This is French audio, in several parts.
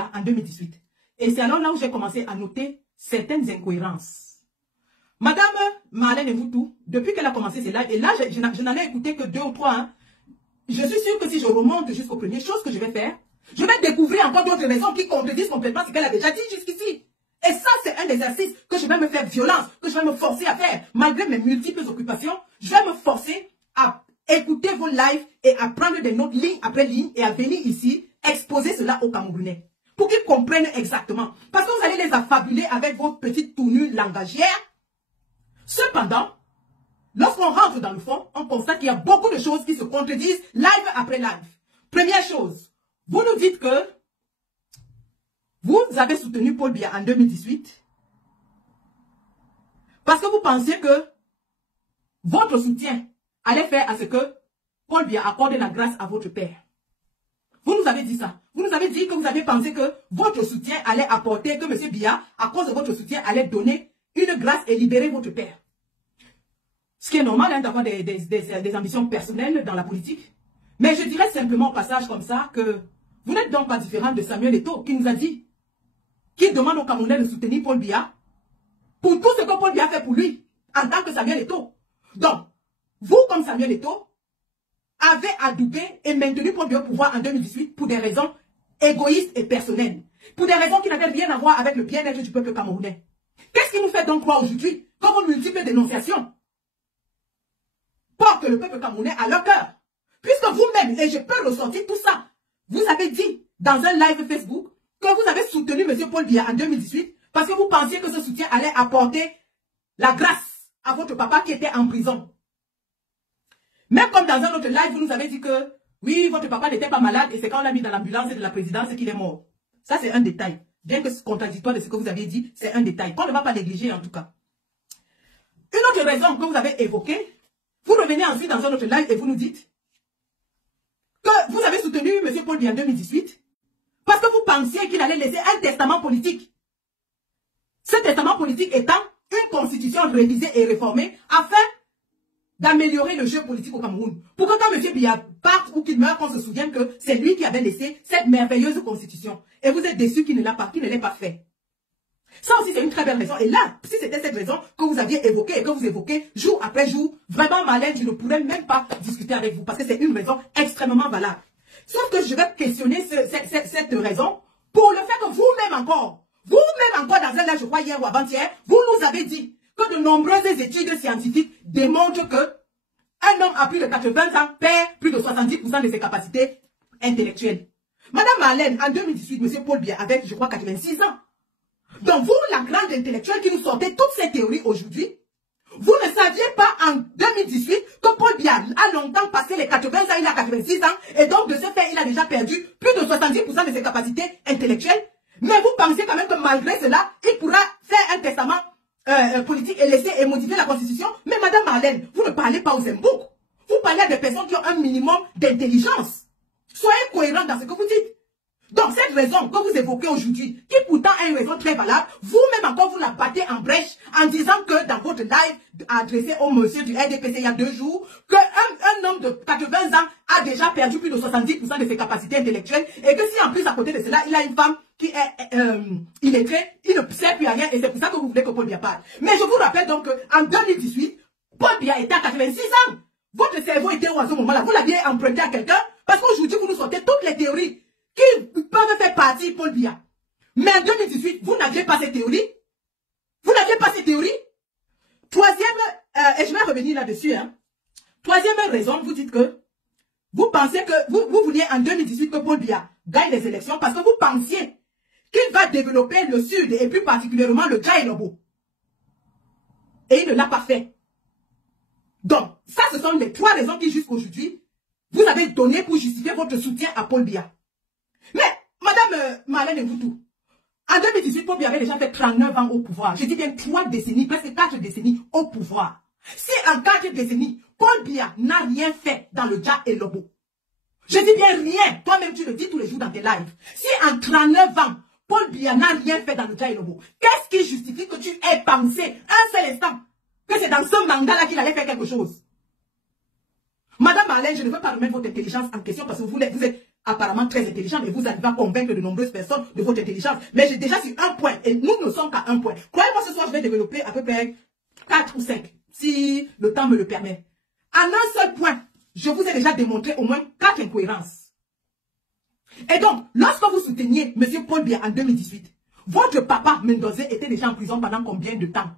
en 2018. Et c'est alors là où j'ai commencé à noter certaines incohérences. Madame Marlène Mvoutou, depuis qu'elle a commencé ces lives, et là je n'en ai écouté que 2 ou 3, hein, je suis sûre que si je remonte jusqu'aux premières choses que je vais faire, je vais découvrir encore d'autres raisons qui contredisent complètement ce qu'elle a déjà dit jusqu'ici. Et ça, c'est un exercice que je vais me faire violence, que je vais me forcer à faire. Malgré mes multiples occupations, je vais me forcer à écouter vos lives et à prendre des notes ligne après ligne et à venir ici exposer cela aux Camerounais. Pour qu'ils comprennent exactement. Parce que vous allez les affabuler avec vos petites tournures langagières. Cependant, lorsqu'on rentre dans le fond, on constate qu'il y a beaucoup de choses qui se contredisent live après live. Première chose, vous nous dites que vous avez soutenu Paul Biya en 2018 parce que vous pensiez que votre soutien allait faire à ce que Paul Biya accorde la grâce à votre père. Vous nous avez dit ça. Vous nous avez dit que vous avez pensé que votre soutien allait apporter, que M. Biya, à cause de votre soutien, allait donner une grâce et libérer votre père. Ce qui est normal, hein, d'avoir des ambitions personnelles dans la politique. Mais je dirais simplement au passage comme ça que vous n'êtes donc pas différent de Samuel Eto'o qui nous a dit, qui demande aux Camerounais de soutenir Paul Biya pour tout ce que Paul Biya fait pour lui en tant que Samuel Eto'o. Donc, vous comme Samuel Eto'o avez adoubé et maintenu Paul Biya au pouvoir en 2018 pour des raisons égoïstes et personnelles. Pour des raisons qui n'avaient rien à voir avec le bien-être du peuple camerounais. Qu'est-ce qui nous fait donc croire aujourd'hui que vos multiples dénonciations portent le peuple camerounais à leur cœur? Puisque vous-même, et je peux ressortir tout ça, vous avez dit dans un live Facebook que vous avez soutenu M. Paul Biya en 2018 parce que vous pensiez que ce soutien allait apporter la grâce à votre papa qui était en prison. Même comme dans un autre live, vous nous avez dit que oui, votre papa n'était pas malade et c'est quand on l'a mis dans l'ambulance de la présidence qu'il est mort. Ça, c'est un détail. Bien que c'est contradictoire de ce que vous aviez dit, c'est un détail qu'on ne va pas négliger en tout cas. Une autre raison que vous avez évoquée, vous revenez ensuite dans un autre live et vous nous dites que vous avez soutenu M. Paul Biya en 2018 parce que vous pensiez qu'il allait laisser un testament politique. Ce testament politique étant une constitution révisée et réformée afin d'améliorer le jeu politique au Cameroun. Pour que quand M. Biya parte ou qu'il meure, qu'on se souvienne que c'est lui qui avait laissé cette merveilleuse constitution. Et vous êtes déçus qu'il ne l'ait pas fait. Ça aussi, c'est une très belle raison. Et là, si c'était cette raison que vous aviez évoquée et que vous évoquez jour après jour, vraiment Marlène, je ne pourrais même pas discuter avec vous parce que c'est une raison extrêmement valable. Sauf que je vais questionner cette raison pour le fait que vous-même encore dans un live, je crois hier ou avant-hier, vous nous avez dit que de nombreuses études scientifiques démontrent que un homme à plus de 80 ans perd plus de 70% de ses capacités intellectuelles. Madame Marlène, en 2018, M. Paul Biya avait, je crois, 86 ans. Donc vous, la grande intellectuelle qui nous sortait toutes ces théories aujourd'hui, vous ne saviez pas en 2018 que Paul Biya a longtemps passé les 80 ans, il a 86 ans, et donc de ce fait, il a déjà perdu plus de 70% de ses capacités intellectuelles. Mais vous pensez quand même que malgré cela, il pourra faire un testament politique et laisser et modifier la constitution. Mais Madame Marlène, vous ne parlez pas aux Zembouks. Vous parlez à des personnes qui ont un minimum d'intelligence. Soyez cohérents dans ce que vous dites. Donc cette raison que vous évoquez aujourd'hui, qui pourtant est une raison très valable, vous-même encore vous la battez en brèche en disant que dans votre live adressé au monsieur du RDPC il y a 2 jours, qu'un homme de 80 ans a déjà perdu plus de 70% de ses capacités intellectuelles et que si en plus à côté de cela, il a une femme qui est illettrée, il ne sert plus à rien et c'est pour ça que vous voulez que Paul Biya parle. Mais je vous rappelle donc qu'en 2018, Paul Biya était à 86 ans. Votre cerveau était où à ce moment-là? Vous l'aviez emprunté à quelqu'un parce qu'aujourd'hui vous nous sortez toutes les théories qui peuvent faire partie Paul Biya. Mais en 2018, vous n'aviez pas ces théories. Vous n'aviez pas ces théories. Troisième, et je vais revenir là-dessus. Hein. Troisième raison, vous dites que vous pensez que vous vouliez en 2018 que Paul Biya gagne les élections parce que vous pensiez qu'il va développer le Sud et plus particulièrement le Dja et Lobo. Et il ne l'a pas fait. Donc, ça, ce sont les 3 raisons qui, jusqu'aujourd'hui, vous avez donné pour justifier votre soutien à Paul Biya. Mais, Madame Marlène Mvoutou, en 2018, Paul Biya avait déjà fait 39 ans au pouvoir. Je dis bien 3 décennies, presque 4 décennies au pouvoir. Si en 4 décennies, Paul Biya n'a rien fait dans le Dja et Lobo, je dis bien rien, toi-même tu le dis tous les jours dans tes lives. Si en 39 ans, Paul Biya n'a rien fait dans le Dja et Lobo, qu'est-ce qui justifie que tu aies pensé un seul instant que c'est dans ce mandat-là qu'il allait faire quelque chose? Madame Marlène, je ne veux pas remettre votre intelligence en question parce que vous êtes apparemment très intelligente et vous arrivez à convaincre de nombreuses personnes de votre intelligence. Mais j'ai déjà sur un point et nous ne sommes qu'à un point. Croyez-moi, ce soir, je vais développer à peu près 4 ou 5, si le temps me le permet. En un seul point, je vous ai déjà démontré au moins 4 incohérences. Et donc, lorsque vous souteniez M. Paul Biya en 2018, votre papa Mendoza était déjà en prison pendant combien de temps?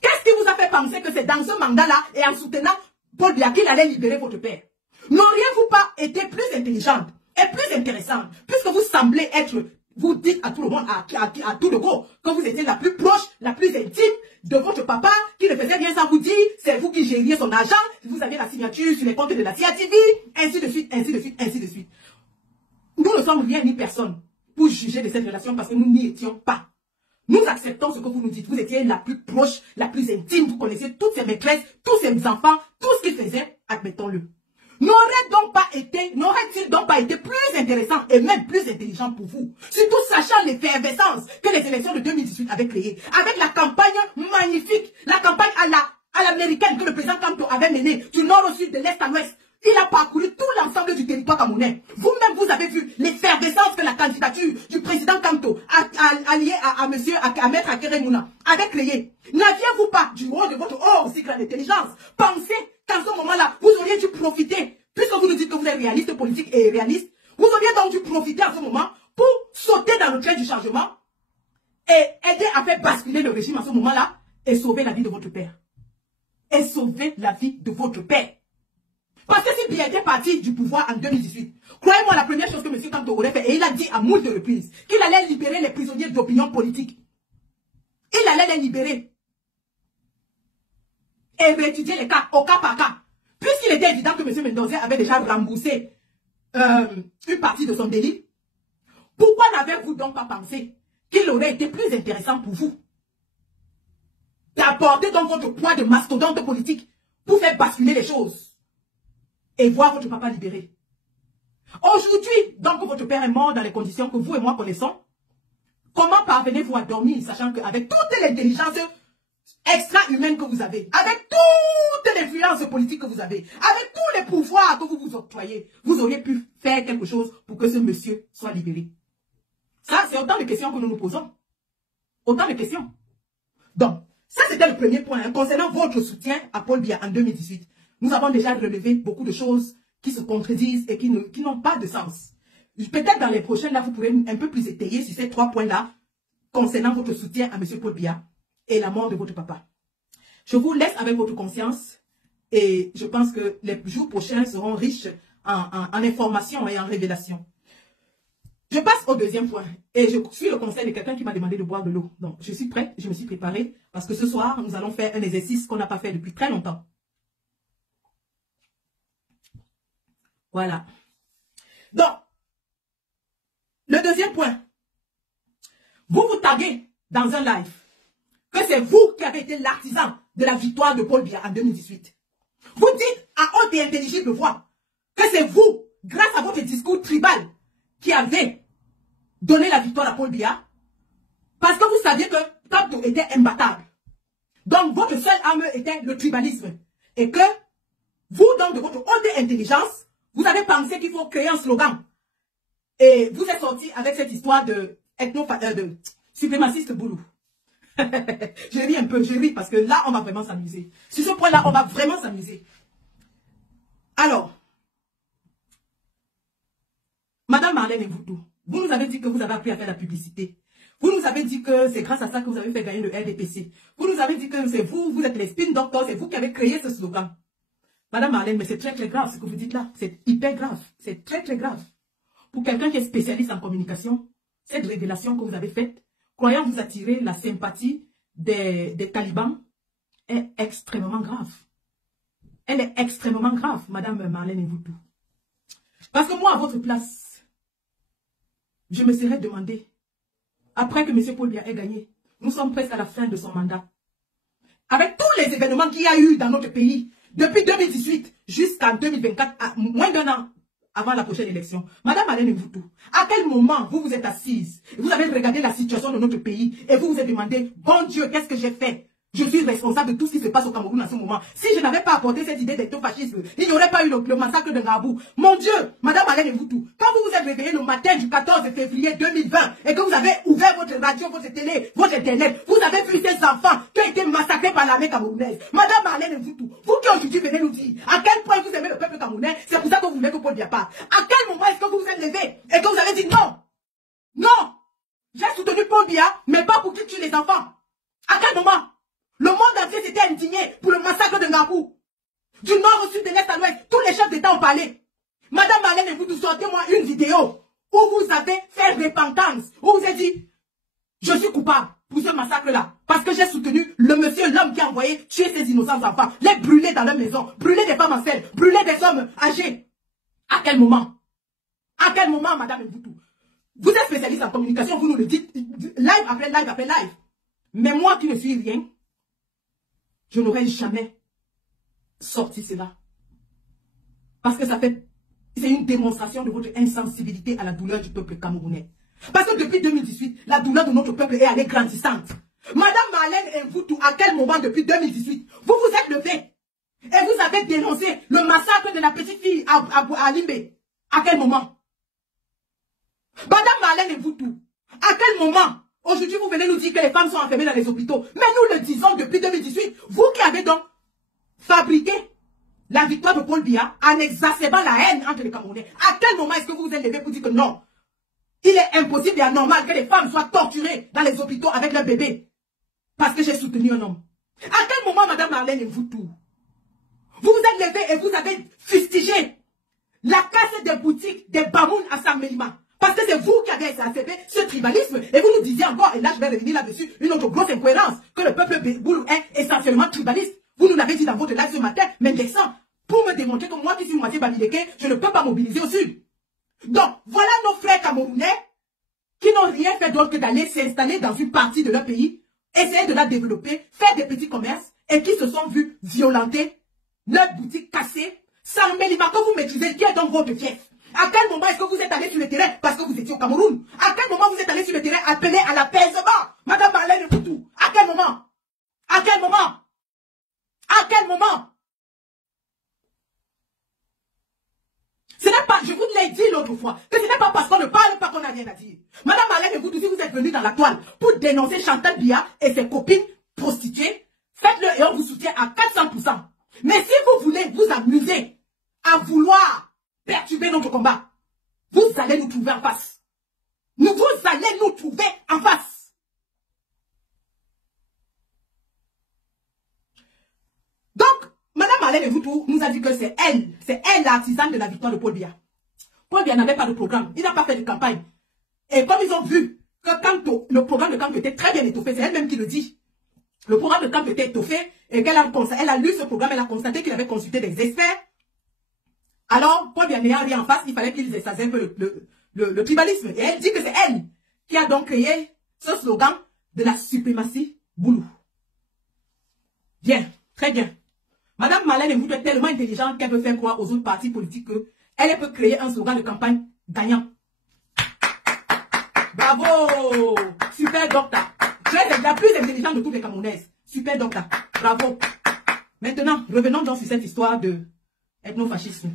Qu'est-ce qui vous a fait penser que c'est dans ce mandat-là et en soutenant Paul Biya qu'il allait libérer votre père? N'auriez-vous pas été plus intelligente et plus intéressante, puisque vous semblez être, vous dites à tout le monde, à tout le gros, que vous étiez la plus proche, la plus intime de votre papa, qui ne faisait rien sans vous dire, c'est vous qui gériez son argent, vous aviez la signature sur les comptes de la CATV, ainsi de suite, ainsi de suite, ainsi de suite. Nous ne sommes rien ni personne pour juger de cette relation parce que nous n'y étions pas. Nous acceptons ce que vous nous dites. Vous étiez la plus proche, la plus intime. Vous connaissez toutes ces maîtresses, tous ces enfants, tout ce qu'ils faisaient. Admettons-le. N'aurait-il donc pas été plus intéressant et même plus intelligent pour vous, surtout sachant l'effervescence que les élections de 2018 avaient créée, avec la campagne magnifique, la campagne à l'américaine que le président Kamto avait menée du nord au sud, de l'est à l'ouest. Il a parcouru tout l'ensemble du territoire camerounais. Vous-même, vous avez vu l'effervescence que la candidature du président Kamto allié à Maître Akere Mouna avait créé. N'aviez-vous pas, du haut de votre aussi grande intelligence, pensé qu'en ce moment-là, vous auriez dû profiter, puisque vous nous dites que vous êtes réaliste politique et réaliste, vous auriez donc dû profiter en ce moment pour sauter dans le train du changement et aider à faire basculer le régime en ce moment-là et sauver la vie de votre père. Et sauver la vie de votre père. Parce que si Biya était parti du pouvoir en 2018, croyez-moi, la première chose que M. Kamto aurait fait, et il a dit à moult reprises, qu'il allait libérer les prisonniers d'opinion politique. Il allait les libérer. Et réétudier les cas, au cas par cas. Puisqu'il était évident que M. Mendoza avait déjà remboursé une partie de son délit, pourquoi n'avez-vous donc pas pensé qu'il aurait été plus intéressant pour vous d'apporter donc votre poids de mastodonte politique pour faire basculer les choses et voir votre papa libéré? Aujourd'hui, donc votre père est mort dans les conditions que vous et moi connaissons. Comment parvenez-vous à dormir, sachant qu'avec toute l'intelligence extra-humaine que vous avez, avec toute l'influence politique que vous avez, avec tous les pouvoirs que vous vous octroyez, vous auriez pu faire quelque chose pour que ce monsieur soit libéré? Ça, c'est autant de questions que nous nous posons. Autant de questions. Donc, ça c'était le premier point, hein, concernant votre soutien à Paul Biya en 2018. Nous avons déjà relevé beaucoup de choses qui se contredisent et qui n'ont pas de sens. Peut-être dans les prochaines, là, vous pourrez un peu plus étayer sur ces 3 points-là concernant votre soutien à M. Paul Biya et la mort de votre papa. Je vous laisse avec votre conscience et je pense que les jours prochains seront riches en informations et en révélations. Je passe au deuxième point et je suis le conseil de quelqu'un qui m'a demandé de boire de l'eau. Donc, je suis prête, je me suis préparée parce que ce soir, nous allons faire un exercice qu'on n'a pas fait depuis très longtemps. Voilà. Donc, le deuxième point. Vous vous taguez dans un live que c'est vous qui avez été l'artisan de la victoire de Paul Biya en 2018. Vous dites à haute et intelligible voix que c'est vous, grâce à votre discours tribal, qui avez donné la victoire à Paul Biya parce que vous saviez que Kamto était imbattable. Donc, votre seule arme était le tribalisme. Et que vous, donc, de votre haute intelligence, vous avez pensé qu'il faut créer un slogan. Et vous êtes sorti avec cette histoire de suprémaciste boulot. Je ris un peu, je ris parce que là, on va vraiment s'amuser. Sur ce point-là, on va vraiment s'amuser. Alors, Madame Marlène Mvoutou, vous nous avez dit que vous avez appris à faire la publicité. Vous nous avez dit que c'est grâce à ça que vous avez fait gagner le RDPC. Vous nous avez dit que c'est vous, vous êtes les spin doctors, c'est vous qui avez créé ce slogan. Madame Marlène, mais c'est très très grave ce que vous dites là. C'est hyper grave. C'est très très grave. Pour quelqu'un qui est spécialiste en communication, cette révélation que vous avez faite, croyant vous attirer la sympathie des talibans, est extrêmement grave. Elle est extrêmement grave, Madame Marlène Mvoutou. Parce que moi, à votre place, je me serais demandé, après que M. Paul Biya ait gagné, nous sommes presque à la fin de son mandat. Avec tous les événements qu'il y a eu dans notre pays, depuis 2018 jusqu'en 2024, à moins d'1 an avant la prochaine élection. Madame Marlène Mvoutou, à quel moment vous vous êtes assise, vous avez regardé la situation de notre pays et vous vous êtes demandé, bon Dieu, qu'est-ce que j'ai fait Je suis responsable de tout ce qui se passe au Cameroun en ce moment. Si je n'avais pas apporté cette idée d'ethno-fascisme, il n'y aurait pas eu le massacre de Ngabou. Mon Dieu, Madame Marlène Mvoutou, quand vous vous êtes réveillé le matin du 14 février 2020 et que vous avez ouvert votre radio, votre télé, votre internet, vous avez vu ces enfants qui ont été massacrés par l'armée camerounaise. Madame Marlène Mvoutou, vous qui aujourd'hui venez nous dire à quel point vous aimez le peuple camerounais, c'est pour ça que vous voulez que Paul Biya parte. À quel moment est-ce que vous vous êtes levé et que vous avez dit non? Non! J'ai soutenu Paul Biya, mais pas pour qu'il tue les enfants. À quel moment? Le monde entier s'était indigné pour le massacre de Ngabou. Du nord au sud, de l'est à l'ouest, tous les chefs d'État ont parlé. Madame Marlène Mvoutou, sortez-moi une vidéo où vous avez fait repentance, où vous avez dit, je suis coupable pour ce massacre-là, parce que j'ai soutenu le monsieur, l'homme qui a envoyé tuer ces innocents enfants, les brûler dans leur maison, brûler des femmes enceintes, brûler des hommes âgés. À quel moment? À quel moment, Madame Mvoutou? Vous êtes spécialiste en communication, vous nous le dites, live après live après live. Mais moi qui ne suis rien, je n'aurais jamais sorti cela. Parce que c'est une démonstration de votre insensibilité à la douleur du peuple camerounais. Parce que depuis 2018, la douleur de notre peuple est allée grandissante. Madame Marlène Mvoutou, à quel moment depuis 2018, vous vous êtes levé et vous avez dénoncé le massacre de la petite fille à Limbe? À quel moment? Madame Marlène Mvoutou, à quel moment? Aujourd'hui, vous venez nous dire que les femmes sont enfermées dans les hôpitaux. Mais nous le disons depuis 2018. Vous qui avez donc fabriqué la victoire de Paul Biya en exacerbant la haine entre les Camerounais. À quel moment est-ce que vous vous êtes levé pour dire que non? Il est impossible et anormal que les femmes soient torturées dans les hôpitaux avec leurs bébés. Parce que j'ai soutenu un homme. À quel moment, Madame Marlène Mvoutou, vous vous êtes levé et vous avez fustigé la casse des boutiques des Bamoun à Sarmelima? Parce que c'est vous qui avez exacerbé ce tribalisme. Et vous nous disiez encore, et là je vais revenir là-dessus, une autre grosse incohérence, que le peuple Boulou est essentiellement tribaliste. Vous nous l'avez dit dans votre live ce matin, mais descend, pour me démontrer que moi qui suis moitié Bamileke, je ne peux pas mobiliser au sud. Donc, voilà nos frères camerounais qui n'ont rien fait d'autre que d'aller s'installer dans une partie de leur pays, essayer de la développer, faire des petits commerces, et qui se sont vus violenter, leurs boutiques cassées, sans Melima que vous maîtrisez, qui est donc votre fief. À quel moment est-ce que vous êtes allé sur le terrain parce que vous étiez au Cameroun? À quel moment vous êtes allé sur le terrain appeler à l'apaisement? Madame Marlène Mvoutou, à quel moment? À quel moment? À quel moment? Ce n'est pas, je vous l'ai dit l'autre fois, que ce n'est pas parce qu'on ne parle pas qu'on n'a rien à dire. Madame Marlène Mvoutou, si vous êtes venu dans la toile pour dénoncer Chantal Biya et ses copines prostituées, faites-le et on vous soutient à 400%. Mais si vous voulez vous amuser à vouloir perturber notre combat, vous allez nous trouver en face. Vous allez nous trouver en face. Donc, Madame Marlène Mvoutou nous a dit que c'est elle l'artisane de la victoire de Paul Biya. Paul Biya n'avait pas de programme, il n'a pas fait de campagne. Et comme ils ont vu que le programme de camp était très bien étoffé, c'est elle-même qui le dit. Le programme de camp était étoffé et qu'elle a lu ce programme, elle a constaté qu'il avait consulté des experts. Alors, Paul Biya n'ayant rien en face, il fallait qu'ils exagèrent un peu le tribalisme. Et elle dit que c'est elle qui a donc créé ce slogan de la suprématie Boulou. Bien, très bien. Madame Marlène Mvoutou est tellement intelligente qu'elle peut faire croire aux autres partis politiques qu'elle peut créer un slogan de campagne gagnant. Bravo! Super docteur. La plus intelligente de toutes les Camerounaises. Super docteur. Bravo. Maintenant, revenons donc sur cette histoire de ethnofascisme.